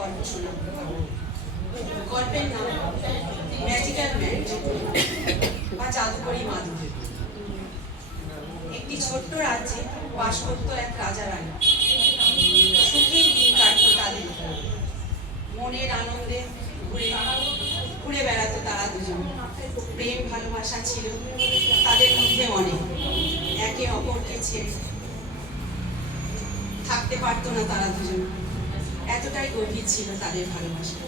গল্প শোনাব। গল্পের নাম ম্যাজিক্যাল ম্যাট বা জাদুকরি মাদু। একটি ছোট্ট রাজ্যে বাস করত এক রাজা রানী। সুখের দিন কাটত তাদের, মনের আনন্দে ঘুরে ঘুরে বেড়াতো তারা দুজন। প্রেম ভালোবাসা ছিল তাদের মধ্যে অনেক, একে অপরকে ছেড়ে থাকতে পারতো না তারা দুজন, এতটাই গভীর ছিল তাদের ভালোবাসা।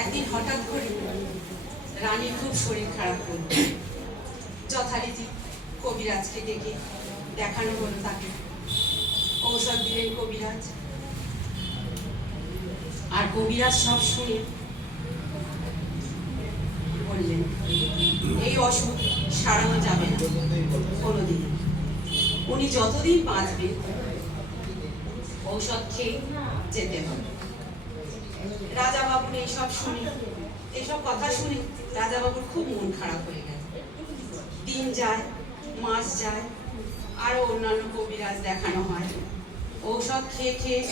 একদিন হঠাৎ করে রানীর খুব শরীর খারাপ হলো। যথারীতি কবিরাজকে ডেকে দেখানো হলো তাকে। ঔষধ দিলেন কবিরাজ, আর কবিরাজ সব শুনে বললেন, এই অসুখ সারানো যাবে না কোনোদিন। উনি যতদিন বাঁচবে ঔষধ খেয়ে যেতে হবে। রাজা বাবুর এইসব কথা শুনে রাজা বাবুর খুব মন খারাপ হয়ে গেল। দিন যায়, মাস যায়, আরো অন্যান্য কবিরাজ দেখানো হয়। ঔষধ খেয়ে খেয়ে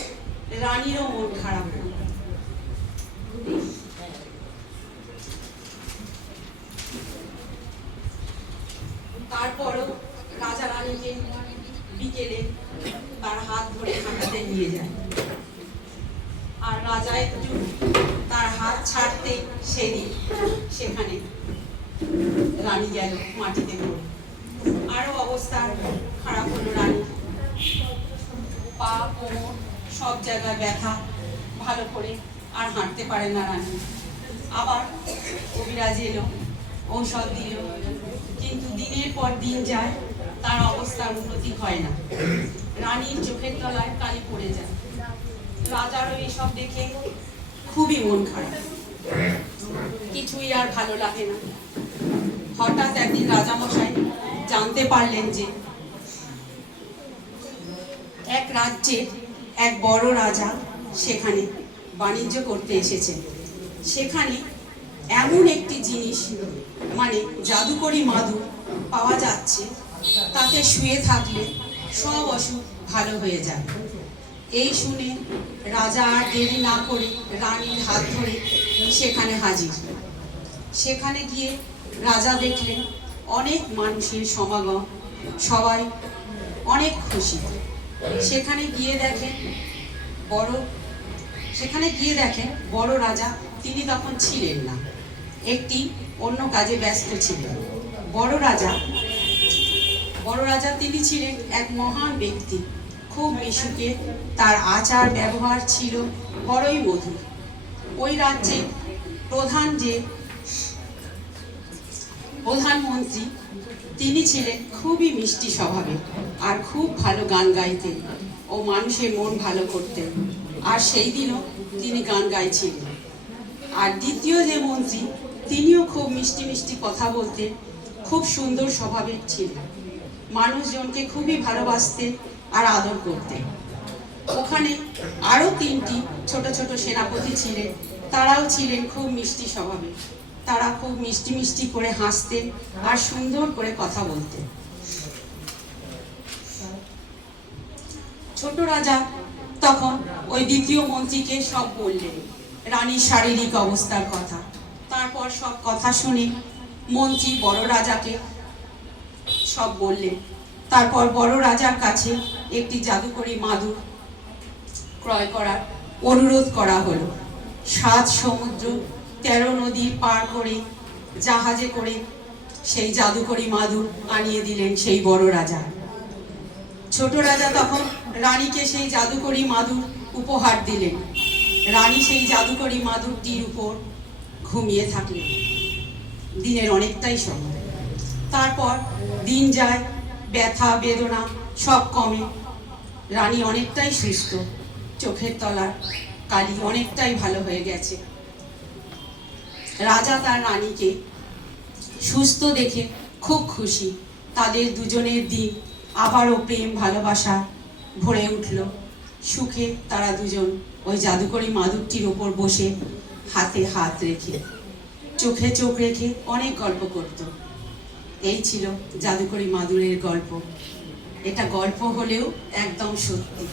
রানীরও মন খারাপ হলো। তারপরও রাজা রানীকে বিকেলে তার হাত ধরে হাঁটাতে নিয়ে যায়, আর রাজা একটু তার হাত ছাড়তে সেদিন সেখানে রানী গেল মাটিতে পড়ে। আরো অবস্থা খারাপ হলো রানী, পা কোমর সব জায়গায় ব্যথা, ভালো করে আর হাঁটতে পারে না রানী। আবার কবিরাজ এলো, ঔষধ দিল, কিন্তু দিনের পর দিন যায়, তার অবস্থার উন্নতি হয় না। রানীর চোখের তলায় কালি পড়ে যায়। রাজারও এসব দেখে খুবই মন খারাপ, কিছুই আর ভালো লাগে না। হঠাৎ একদিন রাজামশাই জানতে পারলেন যে এক রাজ্যের এক বড় রাজা সেখানে বাণিজ্য করতে এসেছেন। সেখানে এমন একটি জিনিস, মানে জাদুকরি মাদু পাওয়া যাচ্ছে, তাতে শুয়ে থাকলে সব অসুখ ভালো হয়ে যায়। এই শুনে রাজা আর দেরি না করে রানীর হাত ধরে সেখানে হাজির। সেখানে গিয়ে রাজা দেখলেন অনেক মানুষের সমাগম, সবাই অনেক খুশি। সেখানে গিয়ে দেখেন বড় রাজা, তিনি তখন ছিলেন না, একটি অন্য কাজে ব্যস্ত ছিলেন। বড় রাজা তিনি ছিলেন এক মহান ব্যক্তি, খুব মিশুকে, তার আচার ব্যবহার ছিল বড়ই মধুর। ওই রাজ্যের প্রধানমন্ত্রী তিনি ছিলেন খুবই মিষ্টি স্বভাবের, আর খুব ভালো গান গাইতেন ও মানুষের মন ভালো করতেন। আর সেই দিনও তিনি গান গাইছিলেন। আর দ্বিতীয় যে মন্ত্রী, তিনিও খুব মিষ্টি মিষ্টি কথা বলতেন, খুব সুন্দর স্বভাবের ছিলেন, মানুষজনকে খুবই ভালোবাসতেন আর আদর করতেন। ওখানে আরো 3টি ছোট ছোট সেনাপতি ছিলেন, তারাও ছিলেন খুব মিষ্টি স্বভাবের। তারা খুব মিষ্টি মিষ্টি করে হাসতেন আর সুন্দর করে কথা বলতেন। ছোট রাজা তখন ওই দ্বিতীয় মন্ত্রীকে সব বললেন, রানীর শারীরিক অবস্থার কথা। তারপর সব কথা শুনে মন্ত্রী বড় রাজাকে সব বললেন। তারপর বড় রাজার কাছে একটি জাদুকরি মাদু ক্রয় করার অনুরোধ করা হলো। 7 সমুদ্র 13 নদী পার করে জাহাজে করে সেই জাদুকরি মাদু আনিয়ে দিলেন সেই বড় রাজা। ছোট রাজা তখন রানীকে সেই জাদুকরি মাদু উপহার দিলেন। রানী সেই জাদুকরি মাদুরটির উপর ঘুমিয়ে থাকলেন দিনের অনেকটাই সময়। তারপর দিন যায়, ব্যথা বেদনা সব কমে, রানী অনেকটাই সুস্থ, চোখের তলার কালি অনেকটাই ভালো হয়ে গেছে। রাজা তার রানীকে সুস্থ দেখে খুব খুশি। তাদের দুজনের দিন আবারও প্রেম ভালোবাসা ভরে উঠল। সুখে তারা দুজন ওই জাদুকরি মাদুরটির ওপর বসে হাতে হাত রেখে, চোখে চোখ রেখে অনেক গল্প করত। এই ছিল জাদুকরি মাদুরের গল্প। এটা গল্প হলেও একদম সত্যি।